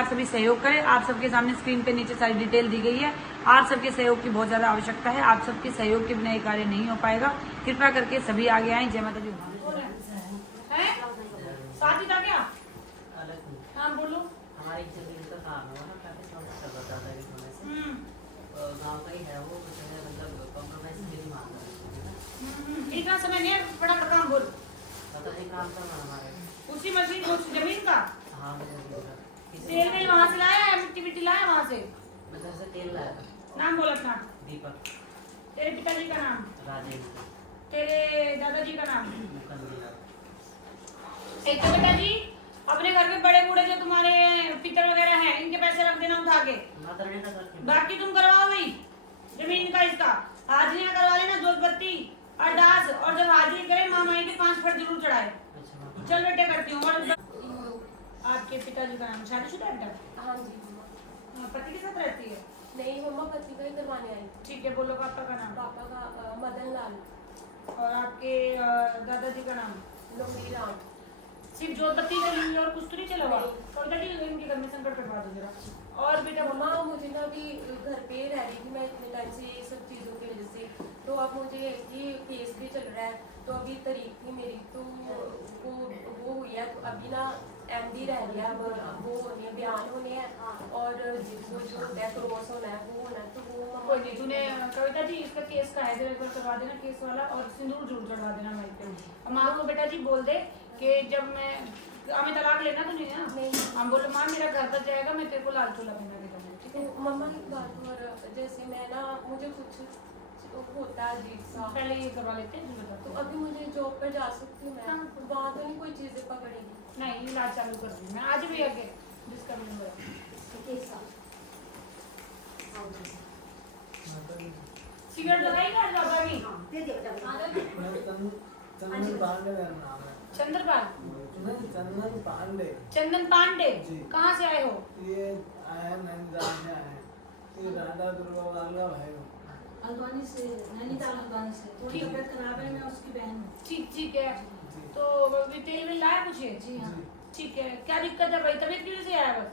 आप सभी सहयोग करें। आप सबके सामने स्क्रीन पे नीचे सारी डिटेल दी गई है। आप सबके सहयोग की बहुत ज्यादा आवश्यकता है। आप सबके सहयोग के बिना ये कार्य नहीं हो पाएगा। कृपया करके सभी आगे आए। जय माता दी। साथी था क्या? हाँ बोलो। हमारी जमीन का काम है ना, काफी समस्या बताता है होने से गांव का ही है वो, मतलब कॉम्प्रोमाइज नहीं मांग रहा है। इतना समय नहीं है, बड़ा काम बोल। पता नहीं काम करना हमारे उसी मशीन को जमीन का। हाँ तेल में वहाँ से लाया है, मिट्टी मिट्टी लाया वहाँ से। उधर से तेल लाया। नाम बोल अपना। दीपक। तेरे पिताजी का नाम? राजेंद्र। तेरे दादाजी का नाम? मुकंदीरा। एक तो बेटा जी अपने घर में बड़े बूढ़े जो तुम्हारे पितर वगैरह हैं, इनके पैसे रख देना उठा के। बाकी तुम करवाओ भाई जमीन का इसका हाजिरियाँ करवा लेना, जोत बत्ती अरदास, और जब हाजिरी करे माँ माई के 5 फट जरूर चढ़ाए। चल बेटे करती हूँ। आपके पिताजी का नाम? शादीशुदा है बेटा? हाँ जी। पति के साथ रहती है? नहीं मम्मा, पति का ही करवाने आई। ठीक है, बोलो पापा का नाम? पापा का मदन लाल। और आपके दादाजी का नाम? लोमी राम। सिर्फ जोत बत्ती चलेंगे और कुछ तो नहीं चला हुआ? कविता जी इनके घर में संकट कटवा दो जरा। और बेटा मम्मा मुझे ना अभी घर पे रह रही थी मैं इतने टाइम से, ये सब चीज़ों की वजह से, तो अब मुझे ये केस भी चल रहा है, तो अभी तारीख थी मेरी, तो वो हुई है, तो अभी ना एमडी रह गया, वो होने हैं, बयान होने हैं, और वो जो होता है क्रॉस होना है वो होना है, तो वो कोई नहीं, तूने कविता जी इसका केस का है जरा एक बार करवा देना केस वाला, और सिंदूर जरूर चढ़वा देना माइक पे। माँ को बेटा जी बोल दे कि जब मैं हमें तलाक लेना तो नहीं है ना, हम बोलो माँ मेरा घर तक जाएगा, मैं तेरे को लाल चूल्हा पहना के दूंगा, ठीक है? मम्मा एक बात और, जैसे मैं ना मुझे कुछ होता है अजीब सा, पहले ये करवा लेते हैं बता। तो अभी मुझे जॉब पर जा सकती हूँ मैं? हाँ। वहाँ तो नहीं कोई चीज़ें पकड़ेगी? नहीं, इलाज चालू कर दी मैं आज भी आगे जिसका भी हुआ। सिगरेट लगाई क्या ज्यादा भी? चंदन पांडे मेरा नाम है। चंद्रपाल? नहीं, चंदन पांडे। चंदन पांडे? जी। कहाँ से आए हो? ये आया नैनीताल से आए हैं। ये राधा दुर्गा वाला भाई हूँ। हल्द्वानी से, नैनीताल हल्द्वानी से। थोड़ी ठीक। तबियत खराब है, मैं उसकी बहन हूँ। ठीक ठीक है। जी। तो अभी तेल में लाया कुछ है? जी हाँ। ठीक है, क्या दिक्कत है भाई? तबीयत की वजह से आया बस?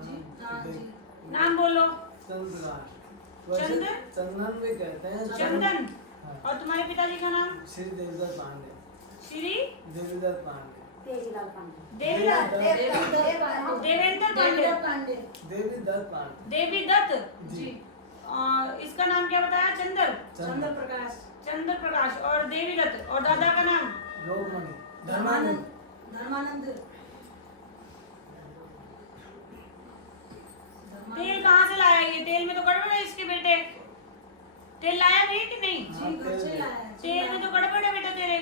जी हाँ जी। नाम बोलो। चंद्रकांत। चंदन? चंदन भी कहते हैं। चंदन। हाँ। और तुम्हारे पिताजी का नाम? श्री देवदत्त पांडे। श्री देवदत्त पांडे। देवीलाल पांडे। देवीदत्त? देवेंद्र पांडे? पांडे। देवीदत्त पांडे। देवीदत्त जी। इसका नाम क्या बताया? चंद्र? चंद्र प्रकाश। चंद्र प्रकाश। और देवीदत्त। और दादा का नाम? लोकमणि। धर्मानंद। धर्मानंद। तेल कहाँ से लाया? ये तेल में तो गड़बड़ है इसके बेटे। तेल लाया नहीं कि नहीं? जी घर से लाया है। तेल में तो गड़बड़ है बेटा तेरे।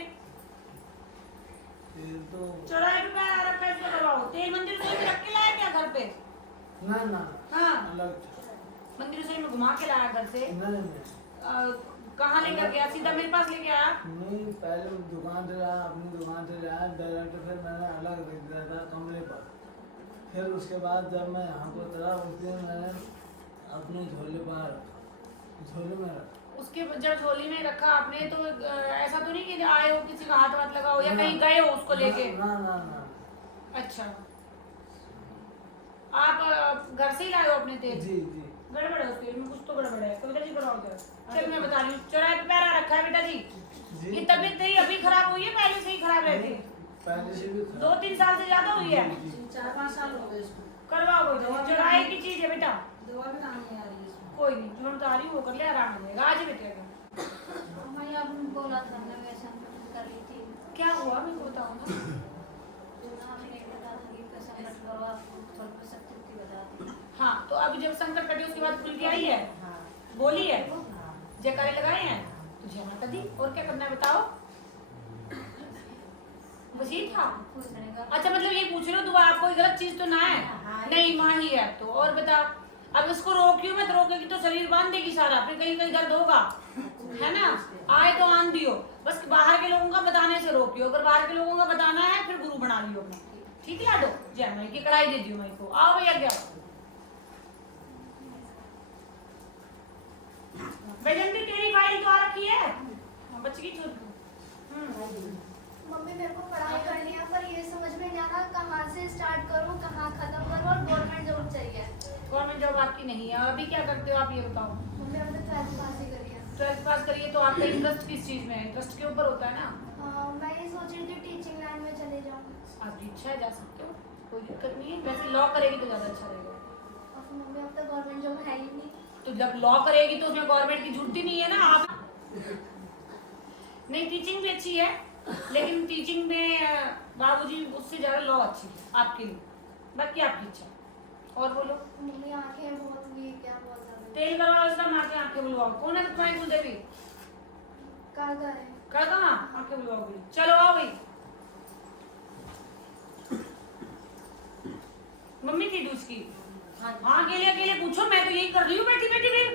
तेल तो चौराहे पे पैर रखा है, इसको दबाओ। तेल मंदिर से रख के लाया क्या घर पे? ना ना हाँ, अलग। मंदिर से में घुमा के लाया घर से? नहीं कहाँ लेकर गया? सीधा मेरे पास लेके आया? नहीं, पहले दुकान से लाया, अपनी दुकान से लाया डायरेक्ट, फिर मैंने अलग रख दिया था कमरे पर। फिर उसके बाद जब मैं यहाँ को उतरा उस दिन मैंने अपने झोले पर रखा, झोले में रखा। उसके जब झोली में रखा आपने तो ऐसा तो नहीं कि आए हो किसी का हाथ वाथ लगाओ या कहीं गए हो उसको लेके? ना ना ना। अच्छा, आप घर से ही लाए हो अपने तेल? जी जी। गड़बड़ है उस तेल में, कुछ तो गड़बड़ है। कविता जी कराओ जरा। चल मैं बता रही हूँ, चौराहे पे पैरा रखा है बेटा जी। जी। ये तबीयत तेरी अभी खराब हुई है, पहले से ही खराब रहती है? पहले से भी खराब। 2-3 साल से ज्यादा हुई है? 4-5 साल हो गए इसको। करवाओ कोई दवा, चौराहे की चीज है बेटा। दवा भी काम नहीं आ रही है इसमें। कोई नहीं, जो बता रही हूँ वो कर ले, आराम हो जाएगा। आज बेटे का हमारे आप बोला था मैं वैसा कर ली थी, क्या हुआ मेरे को बताओ ना। तो ना मैंने बता था कि कैसा मत करो, आप थोड़ी बहुत सब चीज़ बता दी। हाँ, तो अभी जब संकट कटी उसके बाद खुल के आई है, बोली है, जयकारे लगाए हैं, तुझे माता दी। और क्या करना है बताओ? बस ये था? पूछने का अच्छा, मतलब ये पूछ रहे हो दुआ, कोई गलत चीज तो ना है? नहीं, माँ ही है तो। और बता, अब इसको रोकियो मत, रोकेगी तो शरीर बांध देगी सारा, फिर कहीं कहीं दर्द होगा, है ना? आए तो आन दियो, बस बाहर के लोगों का बताने से रोकियो। अगर बाहर के लोगों का बताना है फिर गुरु बना लियो अपना, ठीक है लाडो? जय माई की कढ़ाई दे दियो माई को। आओ भैया, क्या बैजंती तेरी फाइल तो आ रखी है बच्ची की छोटी। मम्मी मेरे को पढ़ाई करनी है, पर ये समझ में नहीं आ रहा कहाँ से स्टार्ट करूँ, कहाँ खत्म करूँ, और गवर्नमेंट जॉब आपकी नहीं है। अभी क्या करते हो आप ये बताओ? मम्मी अब तो 12th पास ही करी है। 12th पास करिए तो आपका इंटरेस्ट किस चीज़ में है? इंटरेस्ट के ऊपर होता है ना। मैं ये सोच रही थी टीचिंग लाइन में चले जाऊँ। आपकी इच्छा है, जा सकते हो, कोई दिक्कत नहीं है। वैसे लॉ करेगी तो ज़्यादा अच्छा रहेगा। और फिर मम्मी अब तो गवर्नमेंट जॉब है ही नहीं। तो जब लॉ करेगी तो उसमें गवर्नमेंट की जरूरत ही नहीं है ना। आप नहीं, टीचिंग भी अच्छी है, लेकिन टीचिंग में बाबूजी उससे ज़्यादा लॉ अच्छी है आपके लिए। बाकी आपकी इच्छा। और बोलो। मम्मी आंखें बहुत वीक है, बहुत ज़्यादा। तेल करवाओ इसका, माँ की आंखें बुलवाओ। कौन है तुम्हारी कुलदेवी? काका है। कर दो ना, आंखें बुलवाओगी। चलो आओ भाई। मम्मी थी दूसरी। हाँ, अकेले अकेले पूछो, मैं तो यही कर रही हूँ बैठी बैठी फिर।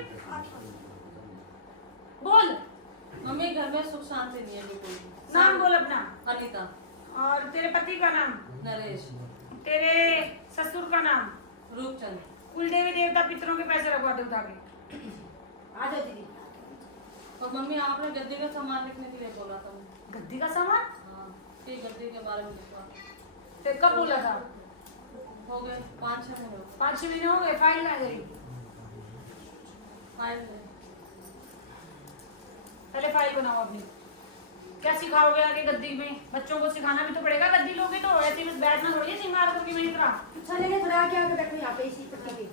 बोल। मम्मी घर में सुख शांति नहीं है बिल्कुल। नाम बोल अपना। अनीता। और तेरे पति का नाम? नरेश। तेरे ससुर का नाम? रूपचंद। कुलदेवी देवता पितरों के पैसे रखवा दे उठा के। आ जाओ दीदी। और मम्मी आपने गद्दी का सामान लिखने के लिए बोला था। गद्दी का सामान? हाँ, ये गद्दी के बारे में लिखवा। ते कब बोला था? हो गए 5-6 महीने। 5-6 महीने हो गए। फाइल ला गई? फाइल में। पहले फाइल बनाओ अपनी। क्या सिखाओगे आगे गद्दी में? बच्चों को सिखाना भी तो पड़ेगा। गद्दी लोगे तो ऐसे बस बैठना थोड़ी है सिंगार करके मेरी तरह। चलेंगे थोड़ा क्या कर बैठो यहाँ पे इसी पर लगे।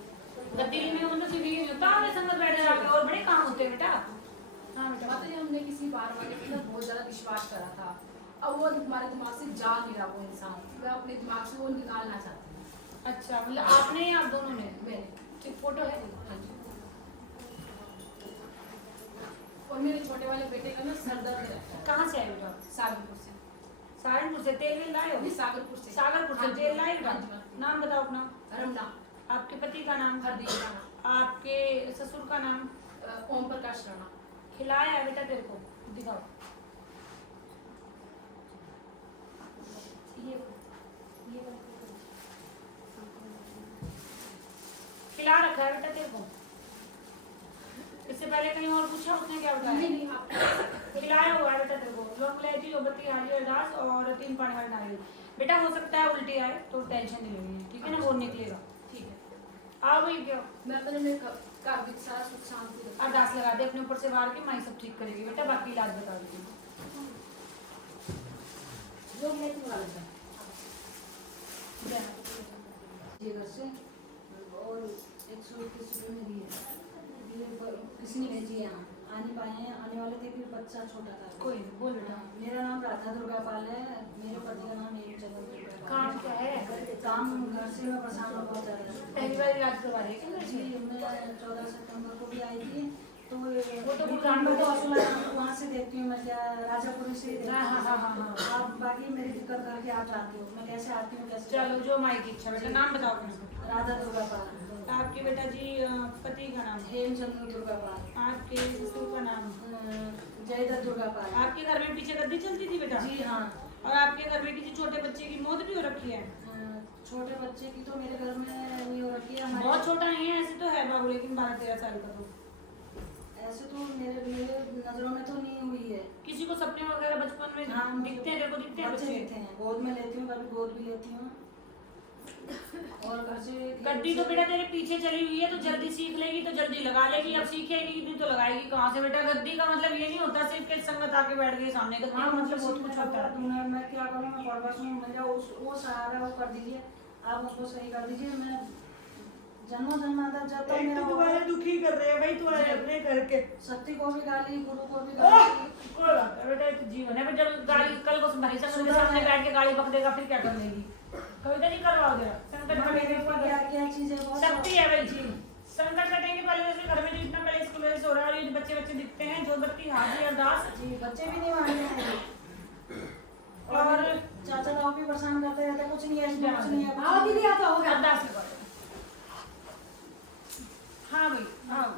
गद्दी लेने का मतलब सीधी नहीं होता, हमें संगत बैठे जाके और बड़े काम होते हैं बेटा। हाँ बेटा। माता जी हमने किसी बार वाले पे ना बहुत ज्यादा विश्वास करा था, अब वो हमारे दिमाग से जा नहीं रहा वो इंसान। मैं अपने दिमाग से वो निकालना चाहती हूँ। अच्छा, मतलब आपने या आप दोनों ने? मैंने। ठीक, फोटो है? हाँ जी। और मेरे छोटे वाले बेटे का ना सर दर्द रहता है। कहाँ से आए बेटा? सागरपुर से। सहारनपुर से। तेल वेल लाए हो? नहीं, सागरपुर से। सागरपुर से हाँ जी, तेल लाए बेटा? हाँ जी, हाँ जी। नाम बताओ अपना। रमना। आपके पति का नाम? हरदीप राणा। आपके ससुर का नाम? ओम प्रकाश राणा। खिलाया है बेटा तेरे को? दिखाओ। ये खिला रखा है बेटा तेरे को? इससे पहले कहीं और पूछा उसने क्या बताया? नहीं आप खिलाया हुआ है बेटा तेरे को। लौंग इलायची मोमबत्ती हाली अरदास और 3 पानी वाले नारियल। बेटा हो सकता है उल्टी आए तो टेंशन नहीं लेनी है, ठीक है ना? वो निकलेगा। ठीक है। आओ भाई क्या मैं तो मेरे घर भी सारा सुख शांति रखूं। अरदास लगा दे अपने ऊपर से वार के, माई सब ठीक करेगी बेटा। बाकी इलाज बता दीजिए। जो मैं तुम्हारा था ये घर से और 121 रुपये में दिए। किसी ने भेजी है यहाँ, आ नहीं पाए हैं, आने वाले थे फिर बच्चा छोटा था। कोई नहीं, बोल बेटा। मेरा नाम राधा दुर्गापाल है, मेरे पति का नाम हेमचंद्र दुर्गापाल। काम क्या है? काम घर से मैं परेशान हो बहुत ज़्यादा। पहली बार इलाज करवा रही है क्या? जी मैं 14 सितंबर को भी आई थी, तो वो तो दुकान में तो असूल वहाँ से देखती हूँ मैं, क्या राजापुरी से देखती हाँ हाँ हाँ हाँ हूँ। हाँ। आप बाकी मेरी दिक्कत करके आप जानते हो मैं कैसे आती हूँ, कैसे चलो जो माई की इच्छा। बेटा नाम बताओ अपना। राधा दुर्गापाल। आपके बेटा जी पति का नाम? हेमचंद्र दुर्गापाल। आपके ससुर का नाम? जयदत्त दुर्गापाल। आपके घर में पीछे गद्दी चलती थी बेटा? जी हाँ। और आपके घर में किसी छोटे बच्चे की मौत भी हो रखी है? छोटे बच्चे की तो मेरे घर में नहीं हो रखी है। बहुत छोटा नहीं है ऐसे तो है बाबू, लेकिन 12-13 साल का। तो ऐसे तो मेरे नजरों में तो नहीं हुई है। किसी को सपने वगैरह बचपन में हाँ, दिखते हैं? तेरे को दिखते हैं बच्चे बच्चे? दिखते हैं, गोद में लेती हूँ, कभी गोद भी लेती हूँ। और घर से गद्दी तो बेटा तेरे पीछे चली हुई है, तो जल्दी सीख लेगी तो जल्दी लगा लेगी। अब सीखेगी नहीं तो लगाएगी कहाँ से बेटा? गद्दी का मतलब ये नहीं होता सिर्फ कि संगत आके बैठ गई सामने। गद्दी का मतलब बहुत कुछ होता है। मैं क्या करूँ, मैं परवश हूँ, मुझे वो सहारा वो कर दीजिए, आप उसको सही कर दीजिए। मैं जन्मों जन्मांतर जब तक मेरा तुम्हारे दुखी कर रहे हैं भाई तुम्हारे अपने करके। शक्ति को भी गाली, गुरु को भी गाली। कोई बात है बेटा, ये तो जीवन है। जब गाड़ी कल को भाई संगत के सामने बैठ के गाड़ी बक देगा फिर क्या कर लेगी? कविता जी करवाओ जरा। संकट मेरे ऊपर क्या क्या चीजें बहुत शक्ति है भाई जी। संकट कटेंगे पहले। जैसे घर में जो इतना पहले स्कूल हो रहा है और ये बच्चे बच्चे दिखते हैं, जो बत्ती हाजी अरदास। जी बच्चे भी नहीं मान रहे हैं। और चाचा ताऊ भी परेशान करते रहते, कुछ नहीं है, कुछ नहीं है। आओ दीदी, आता होगा अरदास लगा दो। हाँ भाई हाँ।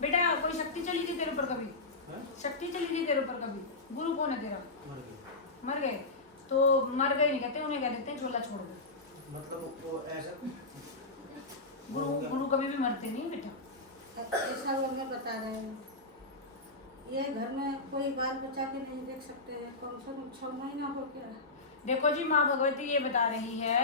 बेटा कोई शक्ति चली थी तेरे ऊपर कभी? शक्ति चली थी तेरे ऊपर कभी? गुरु कौन है तेरा? मर गए? तो मर गए नहीं कहते, उन्हें कह देते हैं झोला छोड़ दो। मतलब वो ऐसा गुरु गुरु कभी भी मरते नहीं बेटा। ऐसा करके बता रहे हैं। ये घर में कोई बाल बच्चा के नहीं देख सकते हैं, कम से कम 6 महीना हो गया। देखो जी, माँ भगवती ये बता रही है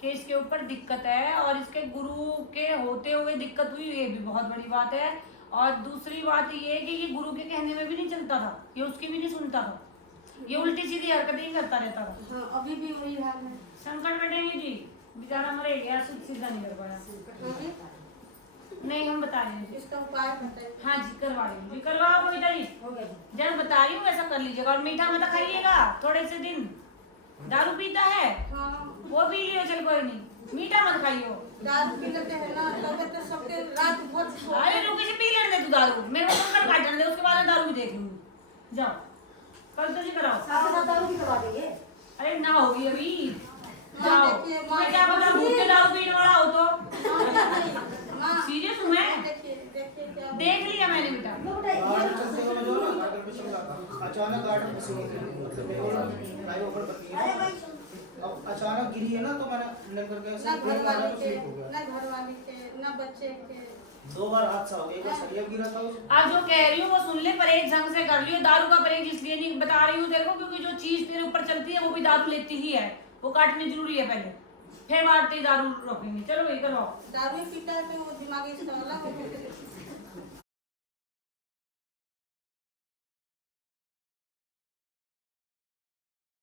कि इसके ऊपर दिक्कत है और इसके गुरु के होते हुए दिक्कत हुई, ये भी बहुत बड़ी बात है। और दूसरी बात ये कि ये गुरु के कहने में भी नहीं चलता था, ये उसकी भी नहीं सुनता था, ये उल्टी सीधी हरकतें ही करता रहता था। हाँ, अभी भी वही हाल है। संकट कटेंगे जी, बेचारा मरे गया, सीधा नहीं कर पाया। नहीं, हम बता रहे हैं इसका उपाय बताइए। हाँ जी, करवा रही जी, करवाओ कविता जी, हो गया। जब बता रही हूँ वैसा कर लीजिएगा। और मीठा मत खाइएगा थोड़े से दिन, दारू पीता है हाँ, वो पी लियो, चल कोई नहीं, मीठा मत खाइयो। दारू पी लेते हैं ना, तब तो सबके रात भर अरे रुक से पी लेने दे तू दारू, मेरे को कंकड़ काटने दे, उसके बाद मैं दारू भी देख लूंगी। जाओ कल तो जी कराओ। साथ साथ दारू भी करवा देंगे। अरे ना होगी अभी, जाओ। देखिए, मैं क्या पता भूख के दारू पीने वाला हो तो माँ, सीरियस हूँ मैं, देखिए क्या देख लिया मैंने बेटा। गार्डन चलते हुए जो ना गार्डन पे चल रहा था, अचानक गार्डन पे से मतलब मेरे को भाई ऊपर करती है, अब अचानक गिरी है ना तो मैंने लेकर के ना घर वाले के, स्लिप हो गया। ना घर वाले के, ना बच्चे के। 2 बार हादसा हो गया, एक बार सरिया गिरा था आज जो कह रही हूँ वो सुन ले, परहेज ढंग से कर लियो। दारू का परहेज इसलिए नहीं बता रही हूँ देखो, क्योंकि जो चीज तेरे ऊपर चलती है वो भी दारू लेती ही है, वो काटनी जरूरी है पहले, फिर मारते ही दारू रोकेंगे। चलो ये करवाओ। दारू पीता है तो वो दिमागी इसका अलग हो गया।